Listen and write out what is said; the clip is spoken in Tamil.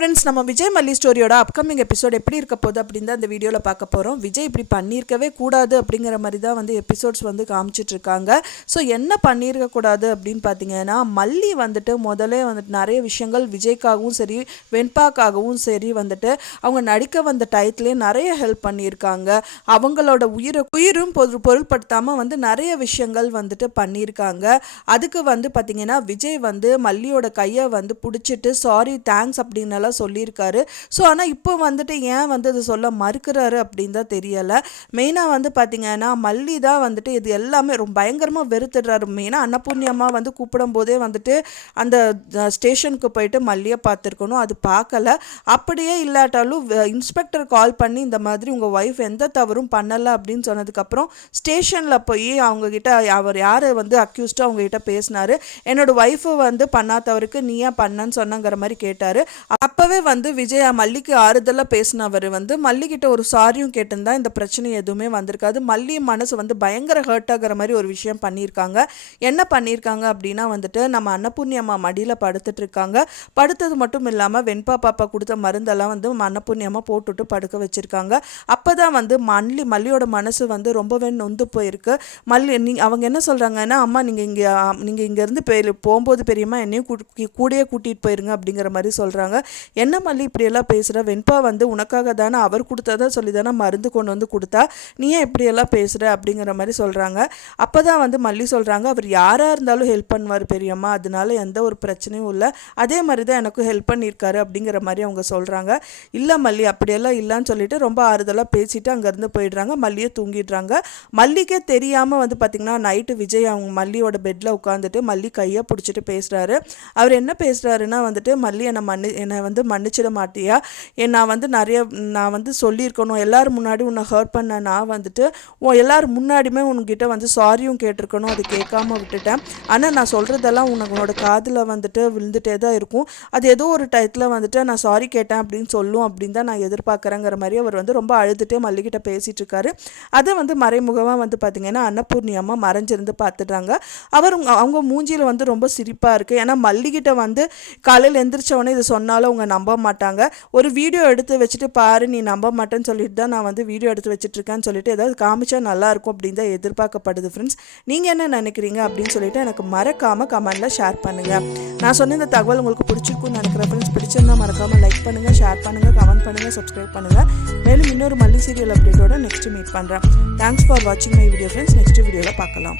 ஃப்ரெண்ட்ஸ், நம்ம விஜய் மல்லி ஸ்டோரியோட அப்கமிங் எபிசோட் எப்படி இருக்க போகுது அப்படின்னு தான் இந்த வீடியோவில் பார்க்க போகிறோம். விஜய் இப்படி பண்ணியிருக்கவே கூடாது அப்படிங்கிற மாதிரி தான் வந்து எபிசோட்ஸ் வந்து காமிச்சிட்ருக்காங்க. ஸோ என்ன பண்ணியிருக்கக்கூடாது அப்படின்னு பார்த்தீங்கன்னா, மல்லி வந்துட்டு முதலே வந்துட்டு நிறைய விஷயங்கள் விஜய்க்காகவும் சரி வெண்பாக்காகவும் சரி வந்துட்டு அவங்க நடிக்க வந்த டயத்துலேயே நிறைய ஹெல்ப் பண்ணியிருக்காங்க. அவங்களோட உயிரும் பொருள்படுத்தாமல் வந்து நிறைய விஷயங்கள் வந்துட்டு பண்ணியிருக்காங்க. அதுக்கு வந்து பார்த்தீங்கன்னா, விஜய் வந்து மல்லியோட கையை வந்து பிடிச்சிட்டு சாரி தேங்க்ஸ் அப்படின்னு சொல்லியிருக்காரு. ஸோ ஆனால் இப்போ வந்துட்டு ஏன் வந்து அதை சொல்ல மறுக்கிறாரு அப்படின்னு தான் தெரியலை. மெயினாக வந்து பார்த்தீங்கன்னா, மல்லி தான் வந்துட்டு இது எல்லாமே ரொம்ப பயங்கரமாக வெறுத்துடுறாரு. மெயினாக அன்னபூர்ணியம்மா வந்து கூப்பிடும் போதே வந்துட்டு அந்த ஸ்டேஷனுக்கு போயிட்டு மல்லியை பார்த்துருக்கணும், அது பார்க்கல. அப்படியே இல்லாட்டாலும் இன்ஸ்பெக்டர் கால் பண்ணி இந்த மாதிரி உங்கள் ஒய்ஃப் எந்த தவறும் பண்ணலை அப்படின்னு சொன்னதுக்கப்புறம் ஸ்டேஷனில் போய் அவங்கக்கிட்ட அவர் யார் வந்து அக்யூஸ்டாக அவங்ககிட்ட பேசினார். என்னோடய ஒய்ஃபு வந்து பண்ணாதவருக்கு நீ ஏன் பண்ணன்னு சொன்னங்கிற மாதிரி கேட்டார். அப்போவே வந்து விஜய் மல்லிக்கு ஆறுதலாக பேசினவர் வந்து மல்லிக்கிட்ட ஒரு சாரியும் கேட்டிருந்தா இந்த பிரச்சனை எதுவுமே வந்திருக்காது. மல்லி மனசு வந்து பயங்கர ஹர்ட் ஆகிற மாதிரி ஒரு விஷயம் பண்ணியிருக்காங்க. என்ன பண்ணியிருக்காங்க அப்படின்னா வந்துட்டு நம்ம அன்னபூர்ணியம்மா மடியில் படுத்துட்டு இருக்காங்க. படுத்தது மட்டும் இல்லாமல் வெண்பா பாப்பா கொடுத்த மருந்தெல்லாம் வந்து அன்னபூர்ணியம்மா போட்டுட்டு படுக்க வச்சுருக்காங்க. அப்போ தான் வந்து மல்லியோட மனசு வந்து ரொம்பவே நொந்து போயிருக்கு. அவங்க என்ன சொல்கிறாங்கன்னா, அம்மா நீங்கள் இங்கேருந்து போகும்போது பெரியம்மா என்னையும் கூடயே கூட்டிகிட்டு போயிருங்க அப்படிங்கிற மாதிரி சொல்கிறாங்க. என்ன மல்லி இப்படியெல்லாம் பேசுகிற? வெண்பா வந்து உனக்காக தானே அவர் கொடுத்ததா சொல்லி தானே மருந்து கொண்டு வந்து கொடுத்தா, நீ ஏன் இப்படியெல்லாம் பேசுகிற அப்படிங்கிற மாதிரி சொல்கிறாங்க. அப்போ தான் வந்து மல்லி சொல்கிறாங்க, அவர் யாராக இருந்தாலும் ஹெல்ப் பண்ணுவார் பெரியம்மா, அதனால எந்த ஒரு பிரச்சனையும் இல்லை, அதே மாதிரி தான் எனக்கும் ஹெல்ப் பண்ணியிருக்காரு அப்படிங்கிற மாதிரி அவங்க சொல்கிறாங்க. இல்லை மல்லி அப்படியெல்லாம் இல்லைன்னு சொல்லிட்டு ரொம்ப ஆறுதலாக பேசிட்டு அங்கேருந்து போயிடுறாங்க. மல்லியை தூங்கிடுறாங்க. மல்லிக்கே தெரியாமல் வந்து பார்த்திங்கன்னா நைட்டு விஜய் அவங்க மல்லியோட பெட்டில் உட்காந்துட்டு மல்லி கையை பிடிச்சிட்டு பேசுகிறாரு. அவர் என்ன பேசுகிறாருன்னா வந்துட்டு, மல்லி என்னை வந்து மன்னிச்சிட மாட்டியா, நான் வந்து சொல்லியிருக்கணும், எல்லோரும் முன்னாடி உன்னை ஹர்ட் பண்ண நான் வந்துட்டு எல்லோரும் முன்னாடியுமே உன்கிட்ட வந்து சாரியும் கேட்டிருக்கணும், அது கேட்காம விட்டுட்டேன். ஆனால் நான் சொல்கிறதெல்லாம் உன்னோட காதில் வந்துட்டு விழுந்துட்டே தான் இருக்கும். அது ஏதோ ஒரு டயத்தில் வந்துட்டு நான் சாரி கேட்டேன் அப்படின்னு சொல்லும் அப்படின்னு தான் நான் எதிர்பார்க்குறேங்கிற மாதிரி அவர் வந்து ரொம்ப அழுதுகிட்டே மல்லிகிட்ட பேசிகிட்டு இருக்காரு. அதை வந்து மறைமுகமாக வந்து பார்த்திங்கன்னா அன்னபூர்ணியம்மா மறைஞ்சிருந்து பார்த்துடுறாங்க. அவங்க மூஞ்சியில் வந்து ரொம்ப சிரிப்பாக இருக்குது. ஏன்னா மல்லிகிட்ட வந்து காலையில் எந்திரிச்சவொடனே இது சொன்னாலும் அவங்க நம்ப மாட்டாங்க. ஒரு வீடியோ எடுத்து வச்சுட்டு பாரு, நீ நம்ப மாட்டேன்னு சொல்லிட்டு தான் நான் வந்து வீடியோ எடுத்து வச்சுட்ருக்கேன்னு சொல்லிட்டு ஏதாவது காமிச்சா நல்லாயிருக்கும் அப்படின்னு தான் எதிர்பார்க்கப்படுது. ஃப்ரெண்ட்ஸ், நீங்கள் என்ன நினைக்கிறீங்க அப்படின்னு சொல்லிட்டு எனக்கு மறக்காமல் கமெண்டில் ஷேர் பண்ணுங்கள். நான் சொன்ன இந்த தகவல் உங்களுக்கு பிடிச்சிருக்குன்னு நினைக்கிறேன். ஃப்ரெண்ட்ஸ், பிடிச்சிருந்தா மறக்காமல் லைக் பண்ணுங்கள், ஷேர் பண்ணுங்கள், கமெண்ட் பண்ணுங்கள், சப்ஸ்கிரைப் பண்ணுங்கள். மேலும் இன்னொரு மல்லி சீரியல் அப்டேட்டோட நெக்ஸ்ட் மீட் பண்ணுறேன். தேங்க்ஸ் ஃபார் வாட்சிங் மை வீடியோ ஃப்ரெண்ட்ஸ். நெக்ஸ்ட் வீடியோவில் பார்க்கலாம்.